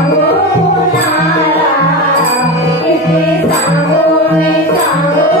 सांगो सांगो